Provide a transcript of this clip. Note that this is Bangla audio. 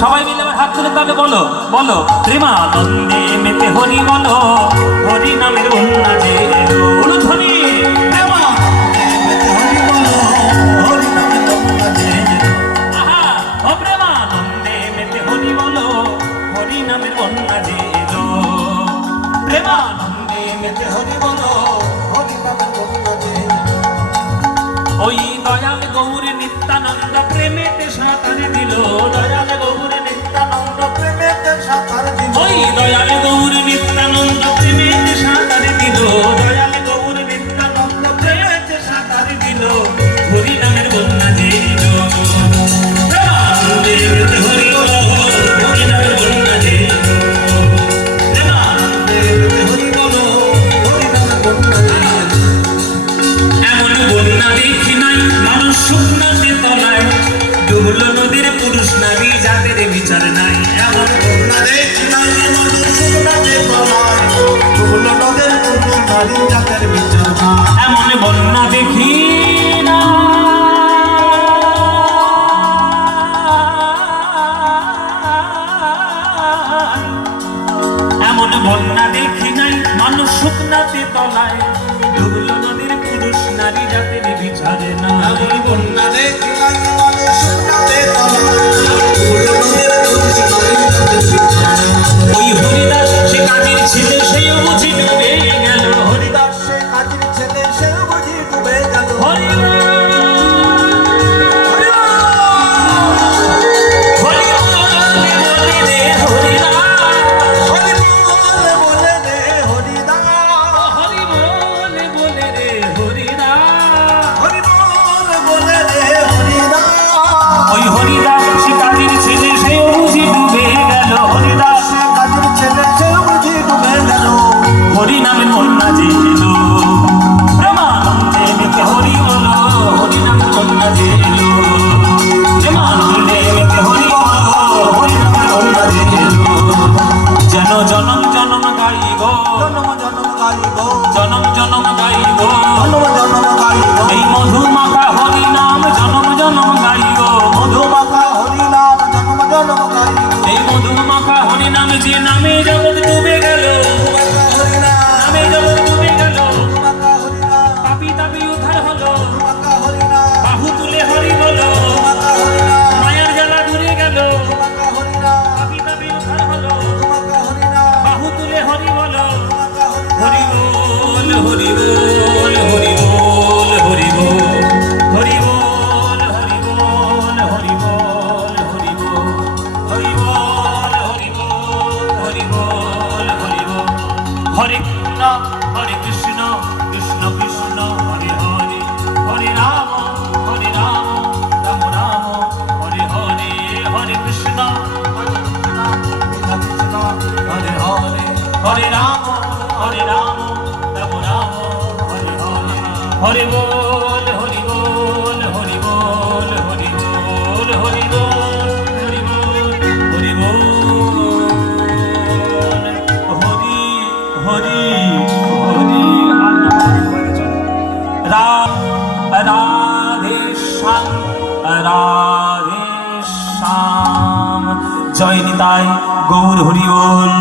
সবাই মিলে আমার হাত তুলে তাহলে বলো বলো প্রেমানন্দে মেতে হরি বলো হরি নামের বন্যা যে এলো ধ্বনি প্রেমানন্দে মেতে হরি বলো হরি নামের বন্যা যে এলো প্রেমানন্দে মেতে হরি বলো হরি নামের বন্যা যে ওই দয়াল গৌর নিত্যানন্দ প্রেমেতে সাঁতার দিল দয়াল গৌর নিত্যানন্দ প্রেমেতে সাঁতার দিল ওই দয়াল গৌর নিত্যানন্দ প্রেমেতে সাঁতার দিল দয়াল গৌর নিত্যানন্দ প্রেমেতে সাঁতার দিল হরি নামের বন্যা যে এলো হরি বলো হরি নামের বন্যা যে হরি বলো হরি নামের বন্যা এমন বন্যা দেখি নাই মানুষ শুকনাতে তলায় ডুবলো নদীর পুরুষ নারী জাতের বিচার নাই এমন বন্যা দেখি নাই মানুষ শুকনাতে তলায় ডুবলো নদীর পুরুষ নারী জাতের বিচার নাই এমন বন্যা দেখি না এমন বন্যা দেখি নাই মানুষ শুকনাতে তলায় ডুবলো নদীর পুরুষ নারী জাতের বিচারে না এমন বন্যা দেখি নাই মানুষ শুকনাতে তলায় ডুবলো নদীর পুরুষ নারী জাতের বিচারে ওই হরিদাস সে কাজীর ছেলে সেও বুঝি ডুবে গেল হরিদাস সে কাজীর ছেলে সেও বুঝি ডুবে গেল হরি নামের বন্যা যে এলো প্রেমানন্দে মেতে হরি বলো হরি নামের বন্যা যে এলো প্রেমানন্দে মেতে হরি বলো হরি নামের বন্যা যে এলো যেন জনম জনম গাইব জনম জনম গাইব জনম জনম গাইব জনম জনম গাইব এই মধু মাখা হরি নাম জনম জনম গাইব মধু মাখা হরি নাম জনম জনম গাইব এই মধু মাখা হরি নাম যে নামে জগৎ ডুবে গেল বাহু তুলে হরি বলো মায়ার জ্বালা দূরে গেল পাপি তাপি উদ্ধার হলো বাহু তুলে হরি বলো হরি বল হরি বল হরি বল হরি বল হরি বল হরি বল হরি বল হরি বল হরি বল হরি বল হরি বল হরি বল হরে কৃষ্ণ কৃষ্ণ কৃষ্ণ হরে হরে হরে রাম রাম রাম হরে হরে হরে কৃষ্ণ কৃষ্ণ হরে হরে হরে রাম রাম রাম হরে হরে হরে বল হরি বল হরি বল হরি বল হরি বল হরি বল হরি বল হরি হরি হরি রাধে শ্যাম জয় নিতাই গৌর হরি বল।